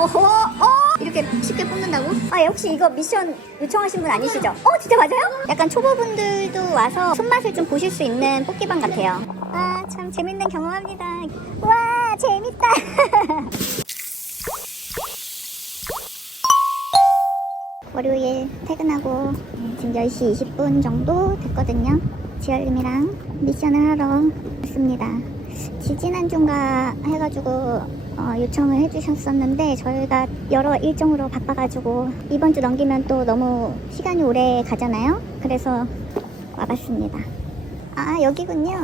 어허, 어? 이렇게 쉽게 뽑는다고? 아, 혹시 이거 미션 요청하신 분 아니시죠? 어, 진짜 맞아요? 약간 초보분들도 와서 손맛을 좀 보실 수 있는 뽑기방 같아요. 아, 참 재밌는 경험합니다. 와, 재밌다. 월요일 퇴근하고 지금 10시 20분 정도 됐거든요. 지열님이랑 미션을 하러 왔습니다. 지지난주인가 해가지고 어, 요청을 해주셨었는데 저희가 여러 일정으로 바빠가지고 이번 주 넘기면 또 너무 시간이 오래 가잖아요. 그래서 와봤습니다. 아 여기군요.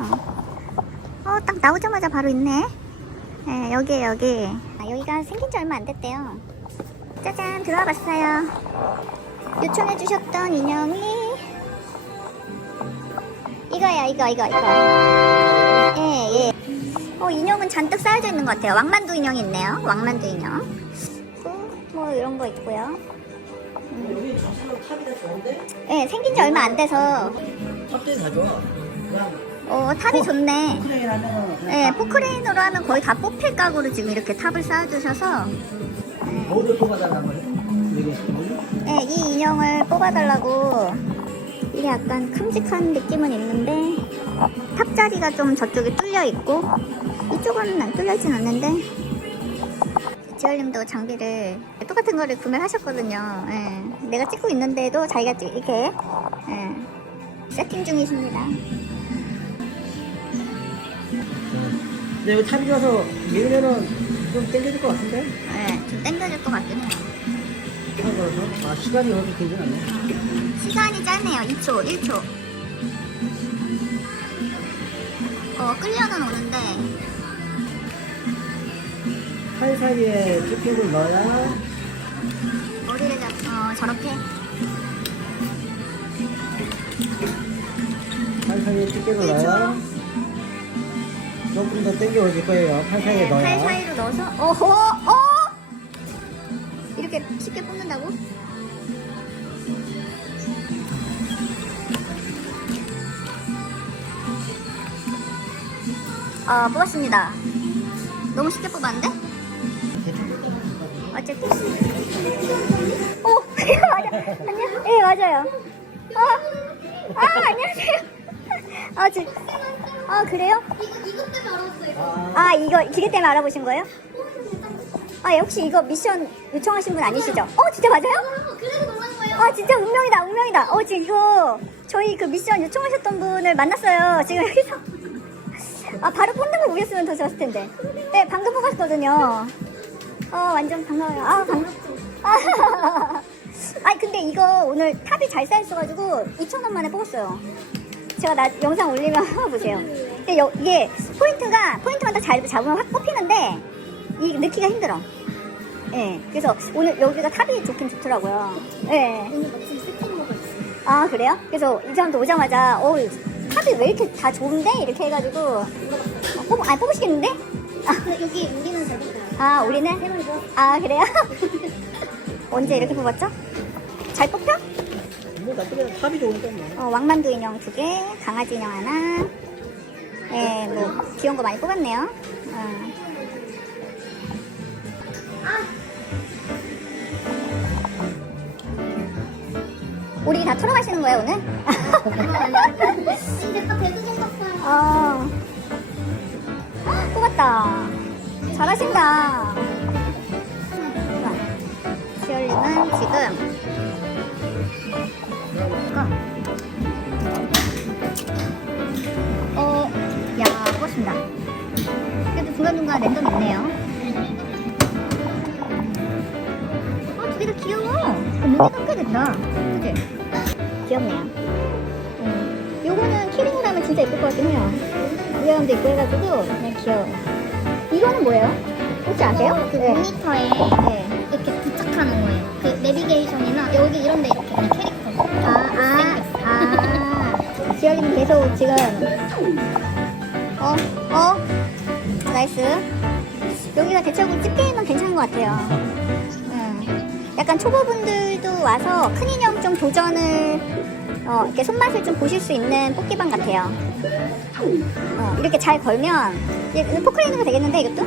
어 딱 나오자마자 바로 있네. 네, 여기에 여기. 아, 여기가 생긴 지 얼마 안 됐대요. 짜잔 들어와 봤어요. 요청해주셨던 인형이 이거야 이거 이거 이거. 예 예. 어 인형은 잔뜩 쌓여져 있는 것 같아요. 왕만두 인형이 있네요. 왕만두 인형. 또뭐 이런 거 있고요. 여기 좋은데? 예 생긴 지 얼마 안 돼서. 어 탑이 좋네. 크레인 하면은 예 포크레인으로 하면 거의 다 뽑힐 각오로 지금 이렇게 탑을 쌓아주셔서. 네, 이 인형을 뽑아달라고 이게 약간 큼직한 느낌은 있는데 탑자리가 좀 저쪽에 뚫려 있고 이쪽은 안 뚫려 있진 않는데 지열님도 장비를 똑같은 거를 구매를 하셨거든요. 예, 내가 찍고 있는데도 자기가 이렇게 예, 세팅 중이십니다. 근데 여기 탑이 좋아서 밀면은 좀 땡겨질 것 같은데? 예, 좀 땡겨질 것 같긴 해요. 그래서 아 시간이 그렇게 길진 않네. 시간이 짧네요. 2초, 1초. 어, 끌려는 오는데 팔 사이에 쭈핑을 넣어야 머리를 잡, 어, 저렇게. 팔 사이에 쭈핑을 넣어야 조금 더 땡겨오실 거예요. 팔 사이에 네, 팔 넣어야. 사이로 넣어서, 어허, 어! 이렇게 쉽게 뽑는다고? 아, 뽑았습니다. 너무 쉽게 뽑았는데? 어쨌든. 오, 맞아. 안녕. 예, 맞아요. 아, 아, 안녕하세요. 아, 저, 아, 그래요? 아, 아 이거 기계 때문에 알아보신 거예요? 아 혹시 이거 미션 요청하신 분 아니시죠? 어 진짜 맞아요? 아 진짜 운명이다 운명이다 어 지금 저희 그 미션 요청하셨던 분을 만났어요 지금 여기서 아 바로 뽑는 거 보겠으면 더 좋았을 텐데 네 방금 뽑았거든요 어 완전 반가워요 아아 아니 근데 이거 오늘 탑이 잘 쌓였어가지고 2,000원 만에 뽑았어요 제가 나 영상 올리면 한번 보세요. 근데 여, 이게 포인트가 포인트만 딱잘 잡으면 확 뽑히는데 이 넣기가 힘들어. 예. 그래서 오늘 여기가 탑이 좋긴 좋더라고요. 예. 있어. 아 그래요? 그래서 이 사람도 오자마자 어 탑이 왜 이렇게 다 좋은데 이렇게 해가지고 어, 뽑, 아 뽑으시겠는데? 근데 여기 우리는 잘 됐어요. 아 우리는 세 마리 더. 아 그래요? 언제 이렇게 뽑았죠? 잘 뽑혀? 뭐 나쁘게 탑이 좋으니까 뭐. 어, 왕만두 인형 두 개, 강아지 인형 하나. 예, 뭐 귀여운 거 많이 뽑았네요. 어. 우리 다 털어가시는 거예요 오늘? 이제 다 생겼어요. 아, 헉, 뽑았다. 잘하신다. 지열님은 지금 어, 야, 뽑았습니다. 그래도 중간중간 랜덤 있네요. 어, 두 개 다 귀여워. 어, 무게가 꽤 된다. 그치? 귀엽네요. 음. 요거는 키링으로 하면 진짜 예쁠 것 같긴 해요. 모양도 있고 해가지고, 그냥 귀여워. 이거는 뭐예요? 혹시 아세요? 그 네. 모니터에 네. 이렇게 부착하는 거예요. 그 내비게이션이나 여기 이런 데 이렇게 캐릭터. 아, 아, 아. 지열님 계속 지금, 어, 어, 나이스. 여기가 대체적으로 집게임은 괜찮은 것 같아요. 음. 약간 초보분들도 와서 큰 인형 좀 도전을, 어, 이렇게 손맛을 좀 보실 수 있는 뽑기방 같아요. 어, 이렇게 잘 걸면, 이제 포크레인으로 되겠는데, 이것도?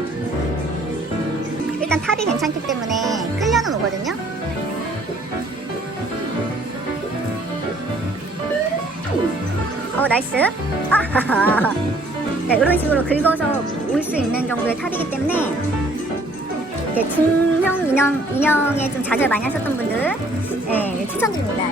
일단 탑이 괜찮기 때문에 끌려는 오거든요. 어 나이스. 아하하. 네, 이런 식으로 긁어서 올 수 있는 정도의 탑이기 때문에 이제 중형 인형 인형에 좀 좌절 많이 하셨던 분들 네, 추천드립니다.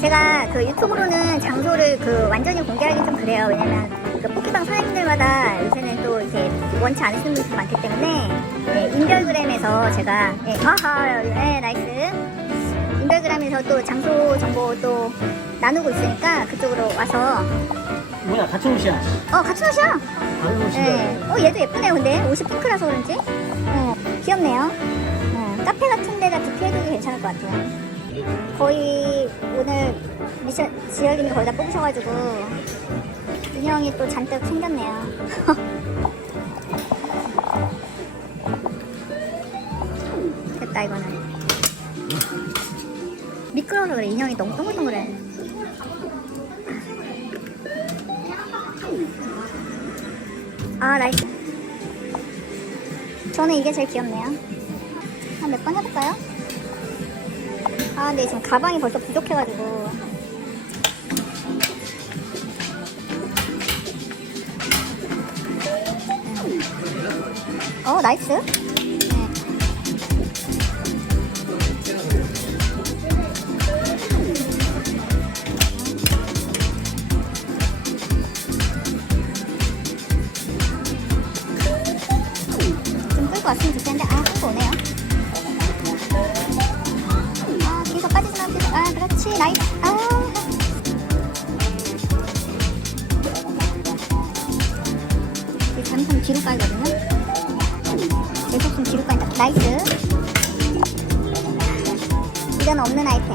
제가 그 유튜브로는 장소를 그 완전히 공개하기 좀 그래요. 왜냐면 그 포켓방 사장님들마다 요새는 또 이렇게 원치 않으시는 분들이 많기 때문에 네, 인별그램에서 제가 네, 아하 네, 나이스 인별그램에서 또 장소 정보 또 나누고 있으니까 그쪽으로 와서 뭐야 같은 옷이야 어 같이 노셔. 다른 옷인데 네. 어 얘도 예쁘네요. 근데 옷이 핑크라서 그런지. 어, 귀엽네요. 어, 카페 같은 데다 디피해두기 괜찮을 것 같아요. 거의 오늘 미션 지열님이 거의 다 뽑으셔가지고 인형이 또 잔뜩 생겼네요. 됐다 이거는. 미끄러워서 그래 인형이 너무 동글동글해. 아 나이스 저는 이게 제일 귀엽네요. 한 몇 번 해볼까요? 아 근데 지금 가방이 벌써 부족해가지고. 어 나이스 끌고 왔으면 좋겠는데 아 끌고 오네요. 아 계속 빠지지만 계속 아 그렇지 나이스 아. 잘못하면 뒤로 깔거든요. 계속 좀 뒤로 깔다 나이스. 이건 없는 아이템.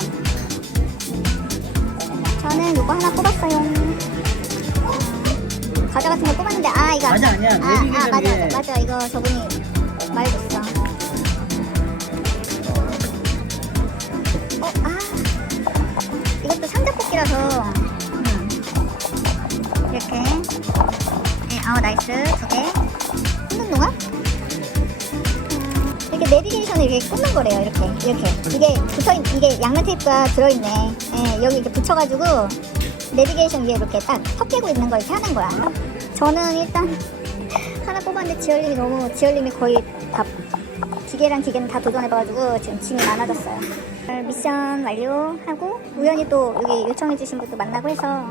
저는 이거 하나 뽑았어요. 과자 같은 거 뽑았는데 아 이거 아니야, 아니야. 아, 아 내비게이션 맞아 위에. 맞아 이거 저분이 말해줬어 어, 아. 뽑기라서. 음. 네, 음, 테이프가 들어있네. 예, 여기 이렇게 붙여가지고 내비게이션 위에 이렇게 딱 섞이고 있는 걸 이렇게 하는 거야. 저는 일단 뽑았는데 지열님이 너무 지열님이 거의 다 기계랑 기계는 다 도전해봐가지고 지금 짐이 많아졌어요. 오늘 미션 완료하고 우연히 또 여기 요청해주신 분도 만나고 해서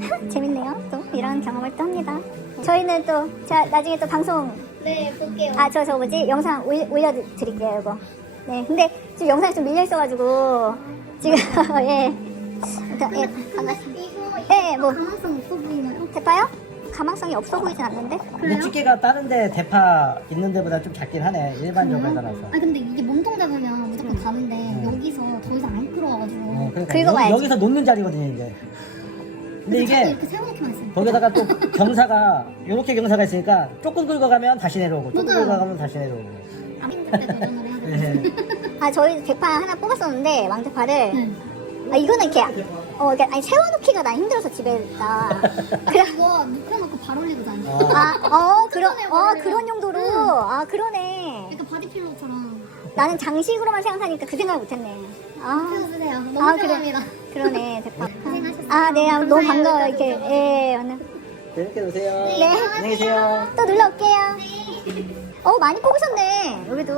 재밌네요. 또 이런 경험을 또 합니다. 저희는 또 제가 나중에 또 방송 네, 볼게요. 아 저 저 뭐지 영상 올, 올려드릴게요 이거. 네 근데 지금 영상이 좀 밀려 있어가지고 지금 예. 일단, 예 반갑습니다. 이거 예뭐 가능성 없어 보이나요? 대파요? 가망성이 없어 보이진 않는데. 근데 집게가 다른데 대파 있는 데보다 좀 작긴 하네 일반적으로 따라서 아 근데 이게 몸통 잡으면 무조건 가는데 여기서 더 이상 안 끌어와가지고 어, 그러니까 긁어봐야지. 여기, 서 놓는 자리거든요 이게 근데 자꾸 이게 이렇게 세워놓기만 했어요. 거기다가 또 경사가 이렇게 경사가 있으니까 조금 긁어가면 다시 내려오고 조금 맞아요. 긁어가면 다시 내려오고 안 힘들 때 도전을 해야 돼. 네. 아 저희 대파 하나 뽑았었는데 왕대파를 네. 아 이거는 이렇게 어 이게 아니 세워놓기가 나 힘들어서 집에다 그래 이거 눕혀놓고 발 올리고 다녀. 어. 아어 그런 어. 그런 용도로 응. 아 그러네 약간 바디필로처럼. 나는 장식으로만 생각하니까 그 생각을 못했네 아 해주세요. 너무 아, 그래. 좋아합니다. 그러네 대파 고생하셨어요. 아 네 아, 너무 감사해요. 반가워요 이렇게 여기까지 예 오늘 재밌게 노세요 네. 안녕히 계세요 또 놀러 올게요 어 많이 뽑으셨네 여기도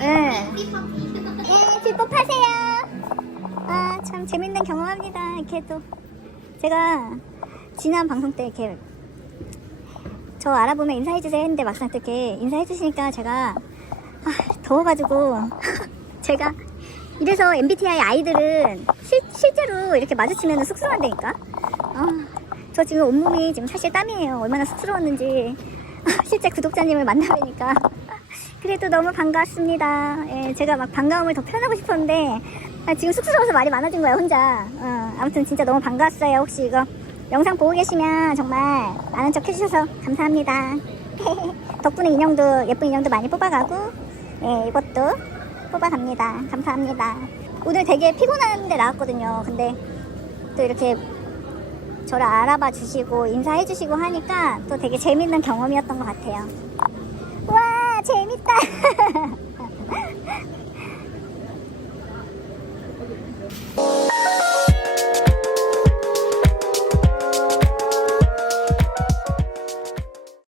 예 예, 비법 하세요. 아, 참 재밌는 경험합니다. 이렇게 또 제가 지난 방송 때 이렇게 저 알아보면 인사해주세요 했는데 막상 또 이렇게 인사해주시니까 제가 아, 더워가지고 제가 이래서 MBTI 아이들은 실, 실제로 이렇게 마주치면 쑥스러운다니까. 아, 저 지금 온몸이 지금 사실 땀이에요. 얼마나 쑥스러웠는지. 실제 구독자님을 만나뵈니까. 그래도 너무 반갑습니다. 예, 제가 막 반가움을 더 표현하고 싶었는데 아, 지금 쑥스러워서 말이 많아진 거야 혼자. 어, 아무튼 진짜 너무 반가웠어요. 혹시 이거 영상 보고 계시면 정말 아는 척 해주셔서 감사합니다. 덕분에 인형도 예쁜 인형도 많이 뽑아가고 예, 이것도 뽑아갑니다. 감사합니다. 오늘 되게 피곤한데 나왔거든요. 근데 또 이렇게 저를 알아봐 주시고 인사해 주시고 하니까 또 되게 재밌는 경험이었던 것 같아요. 와와 재밌다